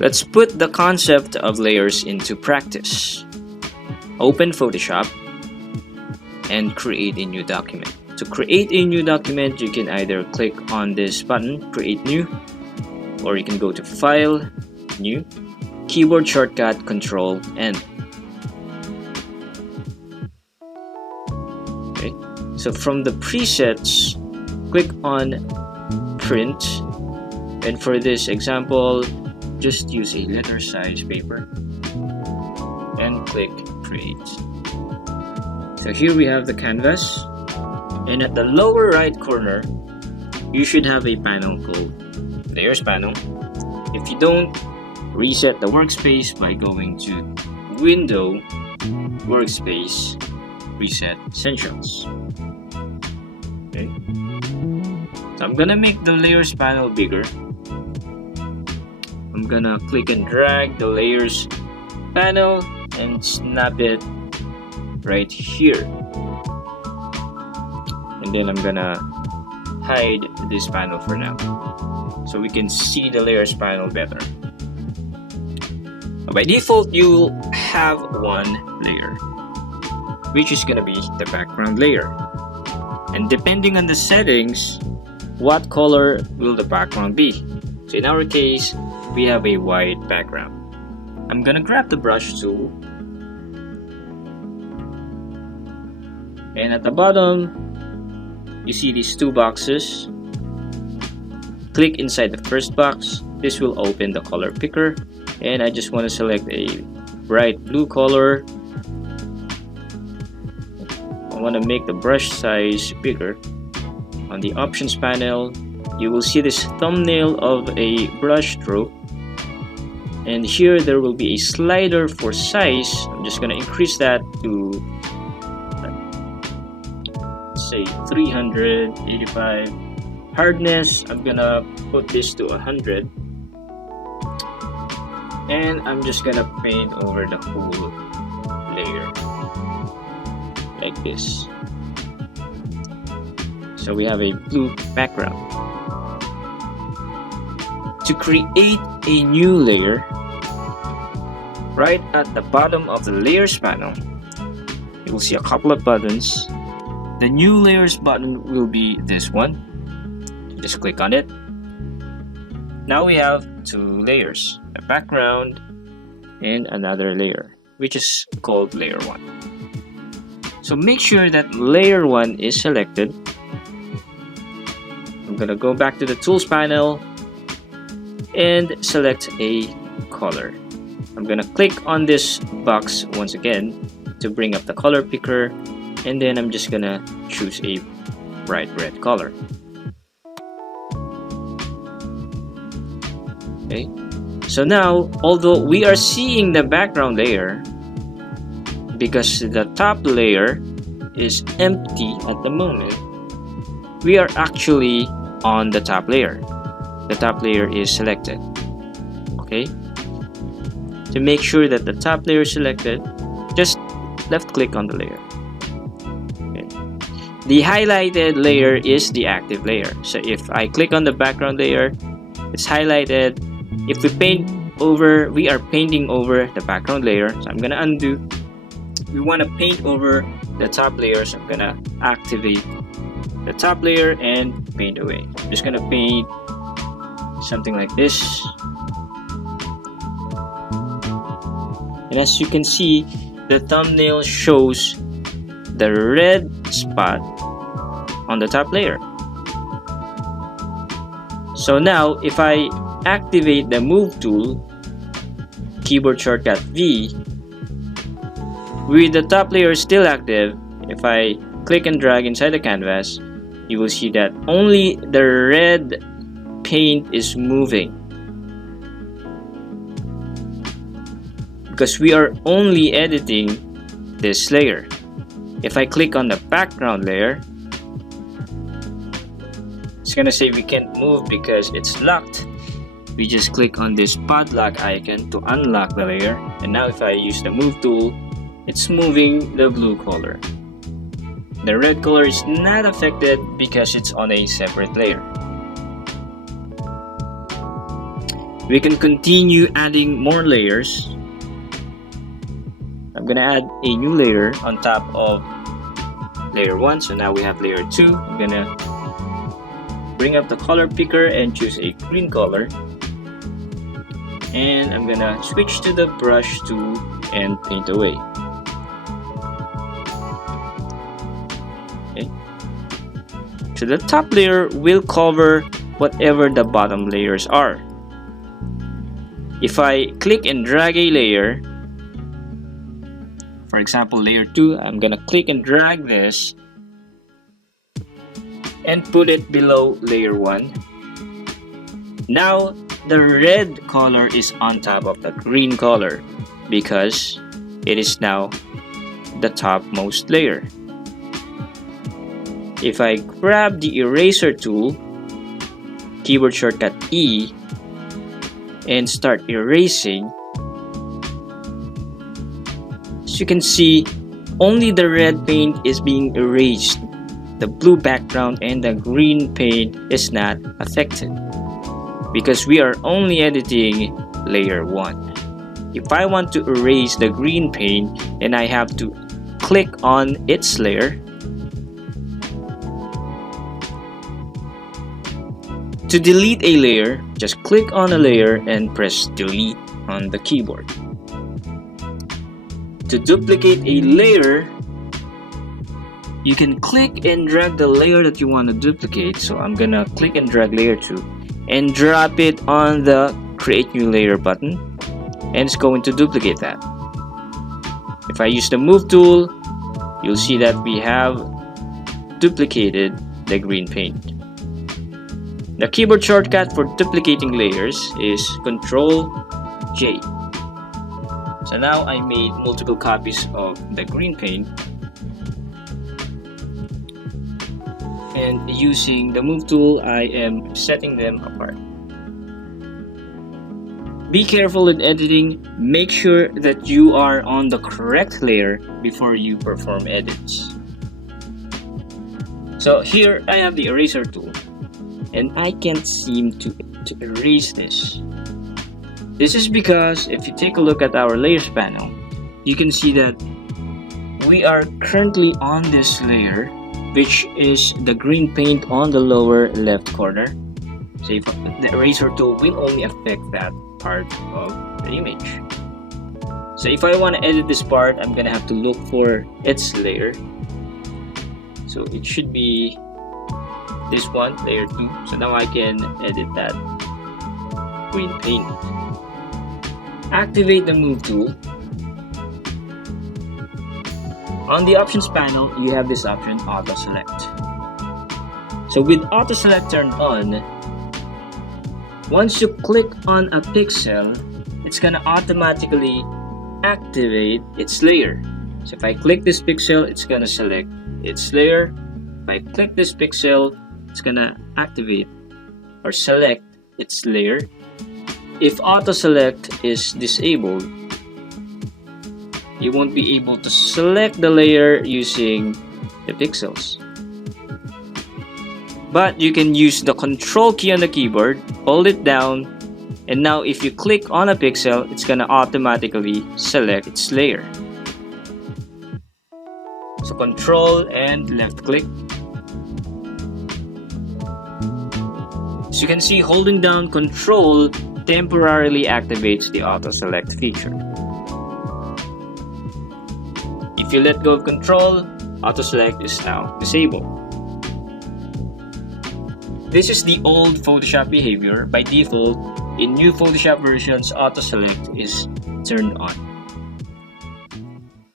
Let's put the concept of layers into practice. Open Photoshop and create a new document. To create a new document, you can either click on this button, Create New, or you can go to File, New, keyboard shortcut, Control N. Okay, so from the presets, click on Print, and for this example, just use a letter size paper and click Create. So here we have the canvas, and at the lower right corner you should have a panel called Layers panel. If you don't, reset the workspace by going to Window, Workspace, Reset Essentials. Okay, so I'm gonna make the Layers panel bigger. I'm gonna click and drag the Layers panel and snap it right here, and then I'm gonna hide this panel for now so we can see the Layers panel better. By default, you'll have one layer, which is gonna be the background layer, and depending on the settings, what color will the background be? So in our case, we have a white background. I'm gonna grab the brush tool, and at the bottom you see these two boxes. Click inside the first box. This will open the color picker, and I just want to select a bright blue color. I want to make the brush size bigger. On the options panel, you will see this thumbnail of a brush stroke, and here there will be a slider for size. I'm just going to increase that to say 385. Hardness, I'm gonna put this to 100, and I'm just gonna paint over the whole layer like this. So we have a blue background. To create a new layer, right at the bottom of the Layers panel, you will see a couple of buttons. The New Layers button will be this one. Just click on it. Now we have two layers, a background and another layer, which is called layer 1. So make sure that layer 1 is selected. I'm gonna go back to the tools panel and select a color. I'm gonna click on this box once again to bring up the color picker, and then I'm just gonna choose a bright red color. Okay, so now, although we are seeing the background layer, because the top layer is empty at the moment, we are actually on the top layer. The top layer is selected. Okay, to make sure that the top layer is selected, just left click on the layer. Okay. The highlighted layer is the active layer. So if I click on the background layer, it's highlighted. If we paint over, we are painting over the background layer. So I'm gonna undo. We want to paint over the top layer, so I'm gonna activate the top layer and paint away. I'm just gonna paint something like this. And as you can see, the thumbnail shows the red spot on the top layer. So now if I activate the move tool, keyboard shortcut V, with the top layer still active, if I click and drag inside the canvas, you will see that only the red paint is moving, because we are only editing this layer. If I click on the background layer, it's gonna say we can't move because it's locked. We just click on this padlock icon to unlock the layer, and now if I use the move tool, it's moving the blue color. The red color is not affected because it's on a separate layer. We can continue adding more layers. I'm gonna add a new layer on top of layer 1. So now we have layer 2. I'm gonna bring up the color picker and choose a green color. And I'm gonna switch to the brush tool and paint away. Okay. So the top layer will cover whatever the bottom layers are. If I click and drag a layer, for example layer 2, I'm gonna click and drag this and put it below layer 1. Now the red color is on top of the green color because it is now the topmost layer. If I grab the eraser tool, keyboard shortcut E, and start erasing, as you can see, only the red paint is being erased. The blue background and the green paint is not affected because we are only editing layer 1. If I want to erase the green paint, then I have to click on its layer. To delete a layer, just click on a layer and press delete on the keyboard. To duplicate a layer, you can click and drag the layer that you want to duplicate. So I'm gonna click and drag layer 2 and drop it on the create new layer button, and it's going to duplicate that. If I use the move tool, you'll see that we have duplicated the green paint. The keyboard shortcut for duplicating layers is Ctrl J. So now I made multiple copies of the green paint, and using the move tool I am setting them apart. Be careful in editing. Make sure that you are on the correct layer before you perform edits. So here I have the eraser tool, and I can't seem to erase this. This is because if you take a look at our layers panel, you can see that we are currently on this layer, which is the green paint on the lower left corner. So if the eraser tool will only affect that part of the image. So if I want to edit this part, I'm gonna have to look for its layer. So it should be this one, layer 2. So now I can edit that green paint. Activate the move tool. On the options panel, you have this option, auto select. So with auto select turned on, once you click on a pixel, it's gonna automatically activate its layer. So if I click this pixel, it's gonna select its layer. If I click this pixel, it's gonna activate or select its layer. If auto select is disabled, you won't be able to select the layer using the pixels. But you can use the control key on the keyboard, hold it down, and now if you click on a pixel, it's gonna automatically select its layer. So control and left click. As you can see, holding down control temporarily activates the auto select feature. If you let go of control, auto select is now disabled. This is the old Photoshop behavior. By default, in new Photoshop versions, auto select is turned on.